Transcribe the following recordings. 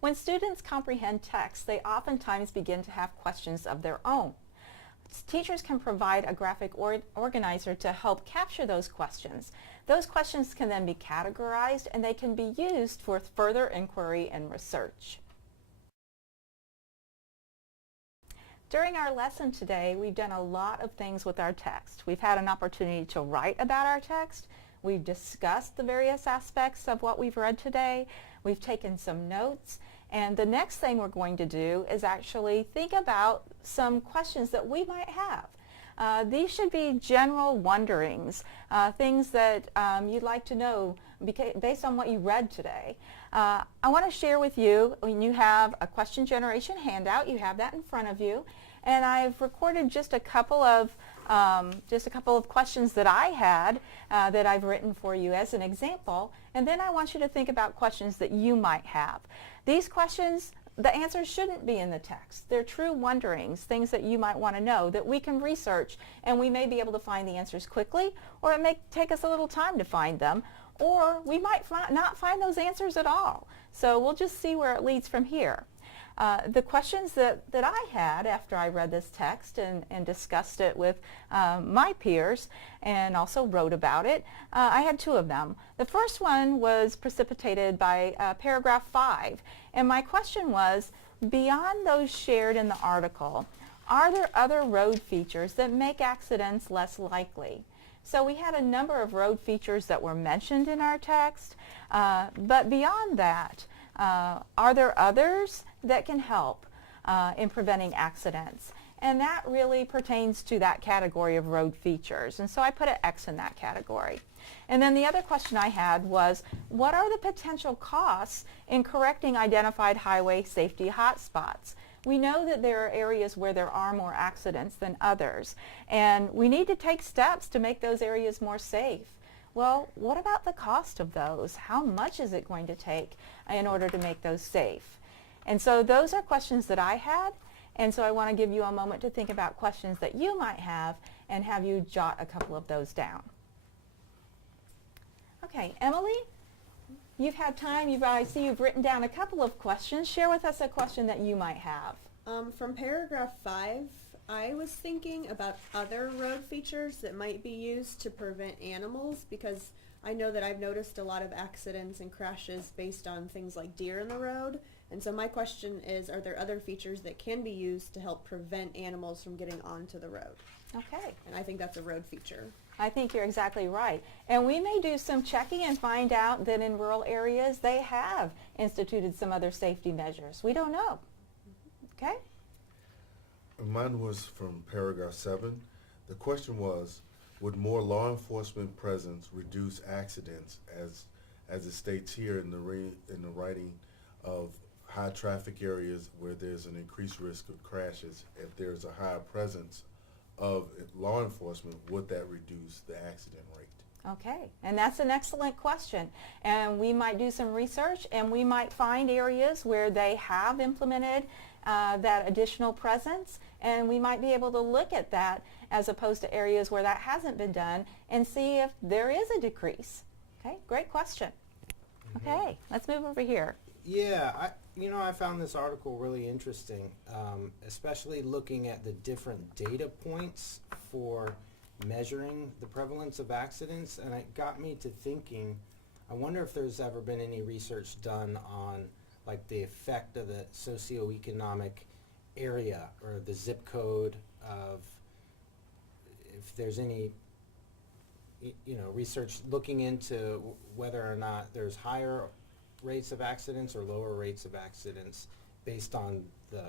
When students comprehend text, they oftentimes begin to have questions of their own. Teachers can provide a graphic organizer to help capture those questions. Those questions can then be categorized and they can be used for further inquiry and research. During our lesson today, we've done a lot of things with our text. We've had an opportunity to write about our text. We've discussed the various aspects of what we've read today. We've taken some notes. And the next thing we're going to do is actually think about some questions that we might have. These should be general wonderings, things that you'd like to know based on what you read today. I want to share with you, when you have a question generation handout, you have that in front of you, and I've recorded just a couple of questions that I had that I've written for you as an example, and then I want you to think about questions that you might have. These questions, the answers shouldn't be in the text. They're true wonderings, things that you might want to know that we can research, and we may be able to find the answers quickly, or it may take us a little time to find them, or we might not find those answers at all. So we'll just see where it leads from here. The questions that I had after I read this text and discussed it with my peers and also wrote about it, I had two of them. The first one was precipitated by paragraph 5, and my question was, beyond those shared in the article, are there other road features that make accidents less likely? So we had a number of road features that were mentioned in our text, but beyond that, are there others that can help in preventing accidents? And that really pertains to that category of road features. And so I put an X in that category. And then the other question I had was, what are the potential costs in correcting identified highway safety hotspots? We know that there are areas where there are more accidents than others, and we need to take steps to make those areas more safe. Well, what about the cost of those? How much is it going to take in order to make those safe? And so those are questions that I had, and so I want to give you a moment to think about questions that you might have and have you jot a couple of those down. Okay, Emily, you've had time. I see you've written down a couple of questions. Share with us a question that you might have. From paragraph 5, I was thinking about other road features that might be used to prevent animals, because I know that I've noticed a lot of accidents and crashes based on things like deer in the road. And so my question is, are there other features that can be used to help prevent animals from getting onto the road? Okay. And I think that's a road feature. I think you're exactly right. And we may do some checking and find out that in rural areas they have instituted some other safety measures. We don't know. Okay? Mine was from paragraph 7. The question was, would more law enforcement presence reduce accidents, as it states here in the writing of high traffic areas where there's an increased risk of crashes? If there's a higher presence of law enforcement, would that reduce the accident rate? Okay, and that's an excellent question. And we might do some research, and we might find areas where they have implemented that additional presence, and we might be able to look at that as opposed to areas where that hasn't been done and see if there is a decrease. Okay, great question. Okay, let's move over here. Yeah, I found this article really interesting, especially looking at the different data points for measuring the prevalence of accidents, and it got me to thinking, I wonder if there's ever been any research done on like the effect of the socioeconomic area or the zip code of, if there's any research looking into whether or not there's higher rates of accidents or lower rates of accidents based on the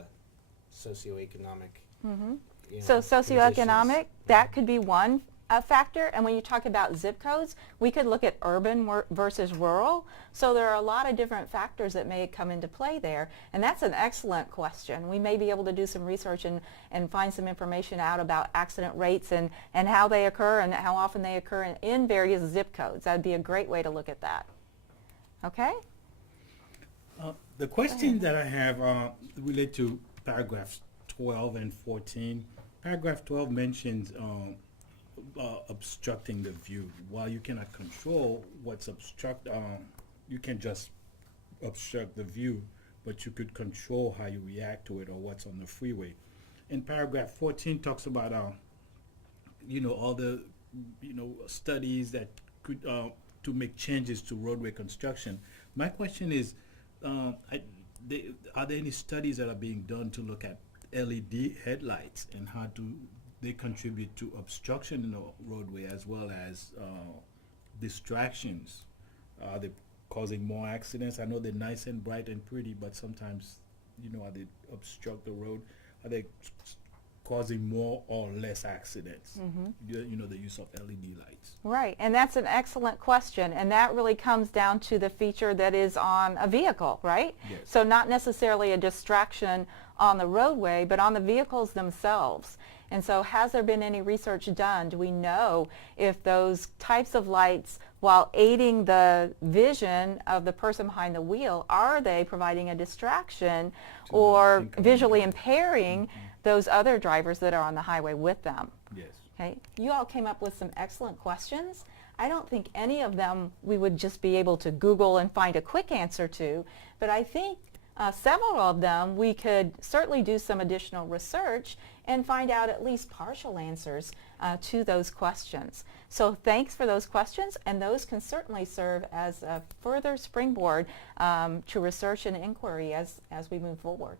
socioeconomic. Mm-hmm. So socioeconomic, conditions. that could be one factor. And when you talk about zip codes, we could look at urban versus rural. So there are a lot of different factors that may come into play there. And that's an excellent question. We may be able to do some research and find some information out about accident rates and how they occur and how often they occur in various zip codes. That would be a great way to look at that. Okay? The question that I have relate to paragraphs 12 and 14. Paragraph 12 mentions obstructing the view. While you cannot control what's you can just obstruct the view. but you could control how you react to it or what's on the freeway. And paragraph 14 talks about, all the, studies that could, to make changes to roadway construction. My question is, are there any studies that are being done to look at LED headlights and how do they contribute to obstruction in the roadway as well as distractions? Are they causing more accidents? I know they're nice and bright and pretty, but sometimes, are they obstruct the road? Are they causing more or less accidents? The use of LED lights. Right, and that's an excellent question, and that really comes down to the feature that is on a vehicle, right? Yes. So not necessarily a distraction on the roadway, but on the vehicles themselves. And so has there been any research done? Do we know if those types of lights, while aiding the vision of the person behind the wheel, are they providing a distraction To or the visually incoming impairing those other drivers that are on the highway with them? Yes. Okay, you all came up with some excellent questions. I don't think any of them we would just be able to Google and find a quick answer to, but I think several of them we could certainly do some additional research and find out at least partial answers to those questions. So thanks for those questions, and those can certainly serve as a further springboard to research and inquiry as we move forward.